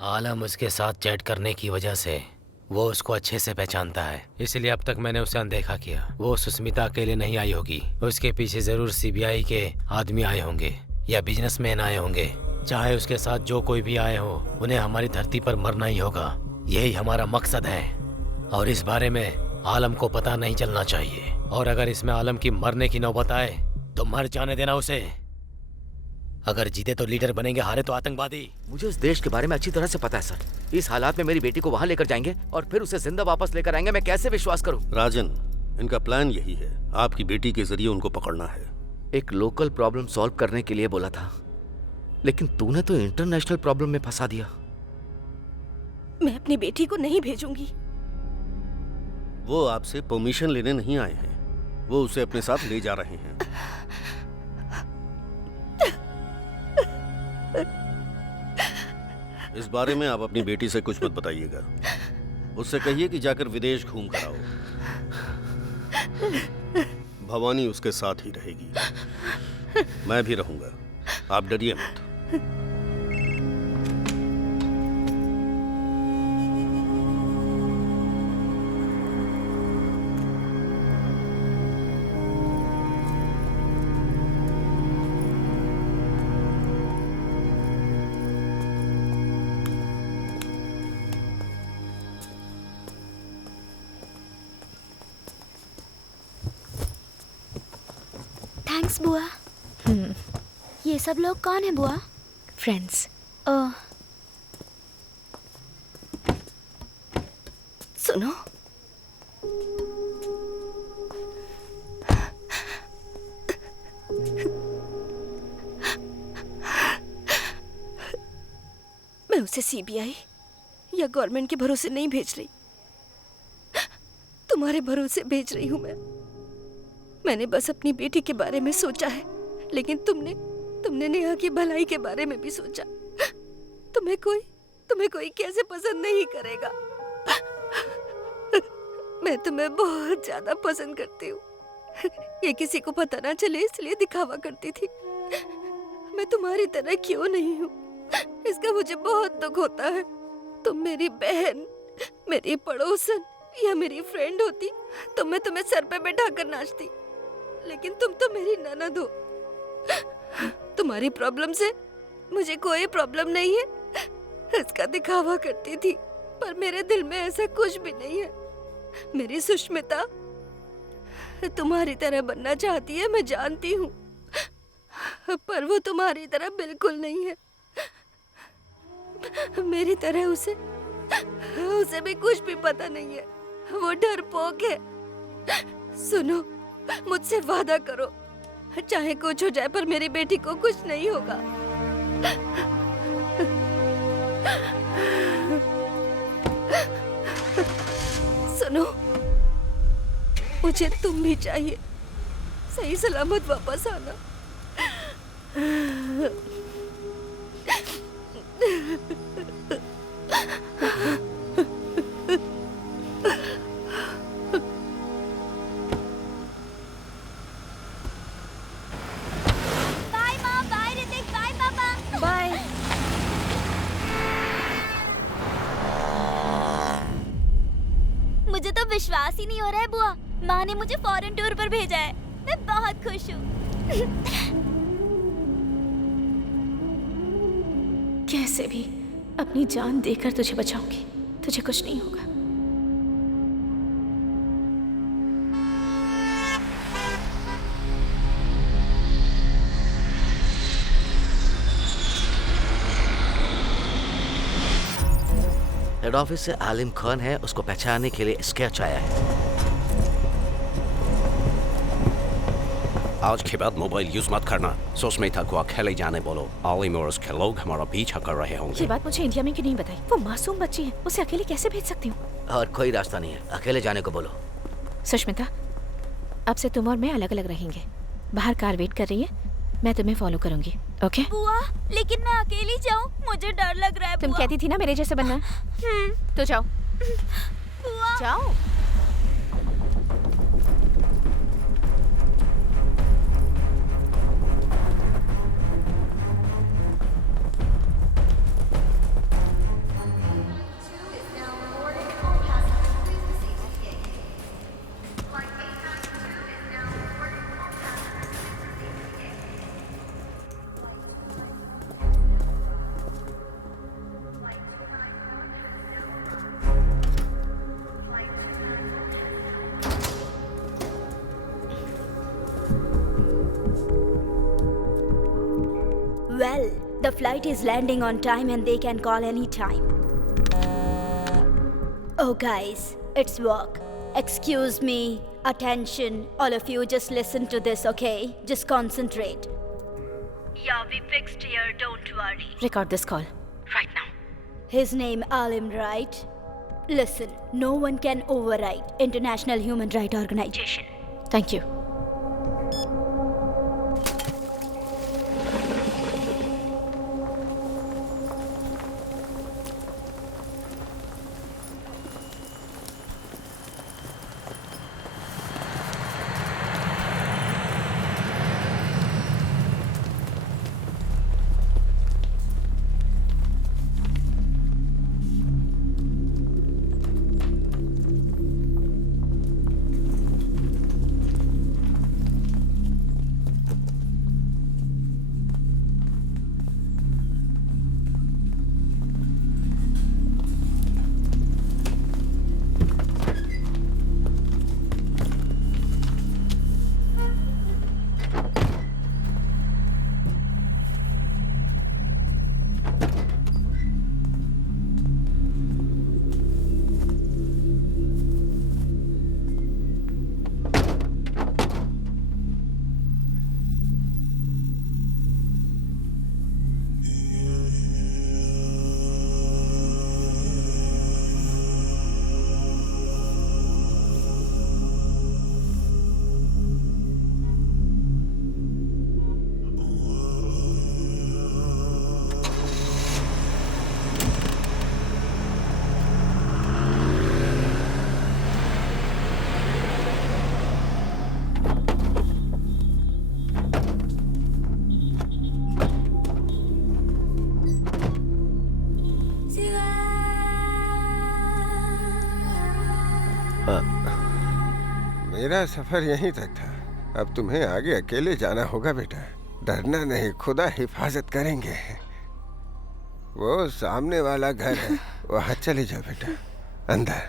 आलम उसके साथ चैट करने की वजह से वो उसको अच्छे से पहचानता है, इसलिए अब तक मैंने उसे अनदेखा किया। वो सुस्मिता अकेले नहीं आई होगी, उसके पीछे जरूर सीबीआई के आदमी आए होंगे या बिजनेसमैन आए होंगे। चाहे उसके साथ जो कोई भी आए हो, उन्हें हमारी धरती पर मरना ही होगा। यही हमारा मकसद है और इस बारे में आलम को पता नहीं चलना चाहिए। और अगर इसमें आलम की मरने की नौबत आए तो मर जाने देना उसे। अगर जीते तो लीडर बनेंगे, हारे तो आतंकवादी। मुझे इस देश के बारे में अच्छी तरह से पता है सर। इस हालात में मेरी बेटी को वहाँ लेकर जाएंगे और फिर उसे जिंदा वापस लेकर आएंगे, मैं कैसे विश्वास करूँ? राजन, इनका प्लान यही है, आपकी बेटी के जरिए उनको पकड़ना है। एक लोकल प्रॉब्लम सॉल्व करने के लिए बोला था, लेकिन तूने तो इंटरनेशनल प्रॉब्लम में फंसा दिया। मैं अपनी बेटी को नहीं भेजूंगी। वो आपसे परमिशन लेने नहीं आए हैं, वो उसे अपने साथ ले जा रहे हैं। इस बारे में आप अपनी बेटी से कुछ मत बताइएगा। उससे कहिए कि जाकर विदेश घूम कर आओ। भवानी उसके साथ ही रहेगी, मैं भी रहूंगा, आप डरिए मत। थैंक्स बुआ। ये सब लोग कौन है बुआ? फ्रेंड्स। ओह, सुनो, मैं उसे सीबीआई या गवर्नमेंट के भरोसे नहीं भेज रही, तुम्हारे भरोसे भेज रही हूं मैं। मैंने बस अपनी बेटी के बारे में सोचा है, लेकिन तुमने नेहा की भलाई के बारे में भी सोचा। तुम्हें कोई कैसे पसंद नहीं करेगा। मैं तुम्हें बहुत ज्यादा पसंद करती हूँ। ये किसी को पता ना चले इसलिए दिखावा करती थी। मैं तुम्हारी तरह क्यों नहीं हूँ, इसका मुझे बहुत दुख होता है। तुम मेरी बहन, मेरी पड़ोसन या मेरी फ्रेंड होती तो मैं तुम्हें सर पे बैठा कर नाचती, लेकिन तुम तो मेरी ननद हो। तुम्हारी प्रॉब्लम से मुझे कोई प्रॉब्लम नहीं है, इसका दिखावा करती थी, पर मेरे दिल में ऐसा कुछ भी नहीं है। मेरी सुष्मिता तुम्हारी तरह बनना चाहती है, मैं जानती हूँ, पर वो तुम्हारी तरह बिल्कुल नहीं है। मेरी तरह उसे भी कुछ भी पता नहीं है। वो डरपोक है। सुनो, मुझसे वादा करो, चाहे कुछ हो जाए पर मेरी बेटी को कुछ नहीं होगा। सुनो, मुझे तुम भी चाहिए। सही सलामत वापस आना। बाय माँ, बाय ऋतिक, बाय पापा। बाय। मुझे तो विश्वास ही नहीं हो रहा है बुआ, माँ ने मुझे फॉरेन टूर पर भेजा है। मैं बहुत खुश हूँ। कैसे भी अपनी जान देकर तुझे बचाऊंगी, तुझे कुछ नहीं होगा। हेड ऑफिस से आलिम खान है, उसको पहचानने के लिए स्केच आया है। आज के बाद मोबाइल यूज मत करना। सुष्मिता को अकेले जाने बोलो। आलिम और उसके लोग हमारा पीछा कर रहे होंगे। ये बात मुझे इंडिया में क्यों नहीं बताई? वो मासूम बच्ची है, उसे अकेले कैसे भेज सकती हूँ? और कोई रास्ता नहीं है, अकेले जाने को बोलो। सुष्मिता, अब से तुम और मैं अलग अलग रहेंगे। बाहर कार वेट कर रही है, मैं तुम्हें फॉलो करूंगी। ओके? बुआ, लेकिन मैं अकेली जाऊँ, मुझे डर लग रहा है। तुम बुआ। कहती थी ना मेरे जैसे बनना। तो जाओ, बुआ। जाओ। Well, the flight is landing on time and they can call any time. Oh guys, it's work. Excuse me. Attention. All of you just listen to this, okay? Just concentrate. Yeah, we fixed here, don't worry. Record this call. Right now. His name Alim, right? Listen, no one can override International Human Rights Organization. Thank you. मेरा सफर यहीं तक था। अब तुम्हें आगे अकेले जाना होगा बेटा। डरना नहीं, खुदा हिफाजत करेंगे। वो सामने वाला घर है, वहां चले जाओ बेटा, अंदर।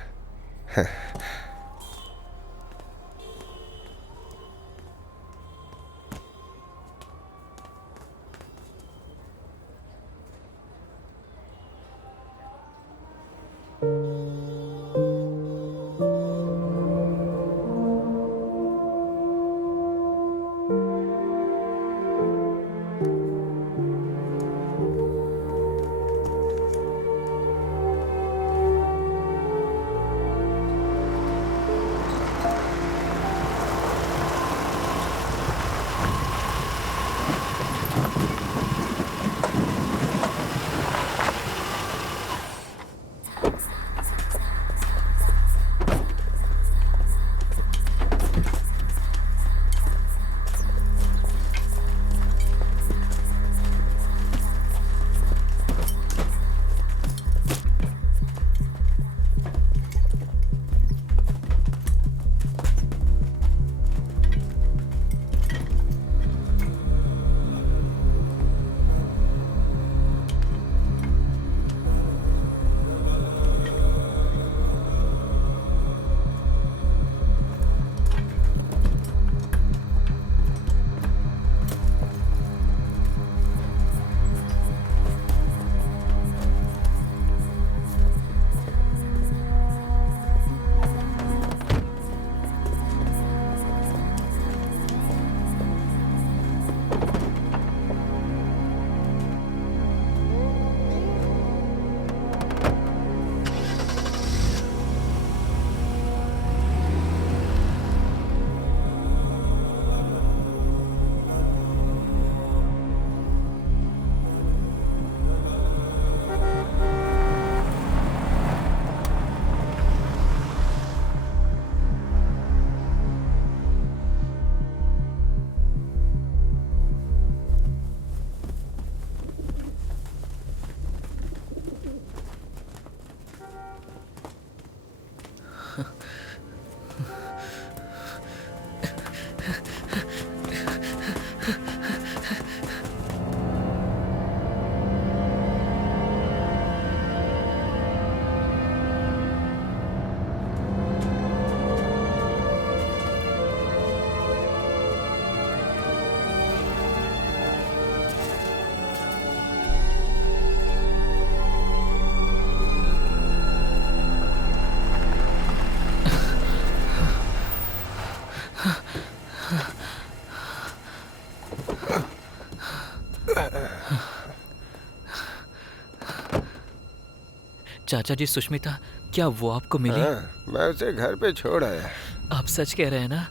चाचा जी सुष्मिता, क्या वो आपको मिली? हाँ, मैं उसे घर पे छोड़ आया। आप सच कह रहे हैं ना?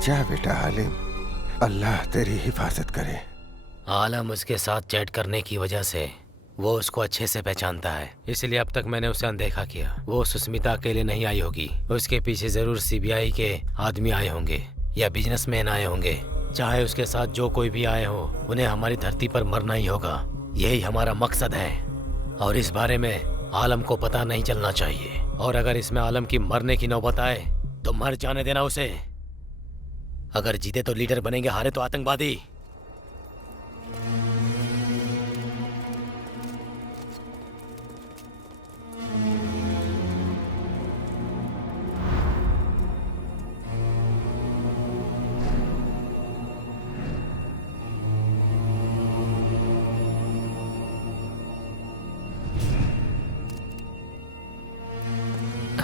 जा बेटा आलिम, अल्लाह तेरी हिफाजत करे। आलम उसके साथ चैट करने की वजह से वो उसको अच्छे से पहचानता है, इसलिए अब तक मैंने उसे अनदेखा किया। वो सुष्मिता अकेले नहीं आई होगी, उसके पीछे जरूर सीबीआई के आदमी आए होंगे या बिजनेसमैन आए होंगे। चाहे उसके साथ जो कोई भी आए हो, उन्हें हमारी धरती पर मरना ही होगा। यही हमारा मकसद है और इस बारे में आलम को पता नहीं चलना चाहिए। और अगर इसमें आलम की मरने की नौबत आए तो मर जाने देना उसे। अगर जीते तो लीडर बनेंगे, हारे तो आतंकवादी।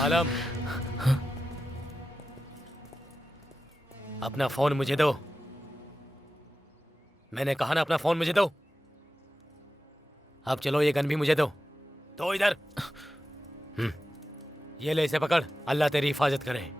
आलम, अपना फोन मुझे दो। मैंने कहा ना, अपना फोन मुझे दो। अब चलो, ये गन भी मुझे दो। तो इधर ये ले, इसे पकड़। अल्लाह तेरी हिफाजत करे।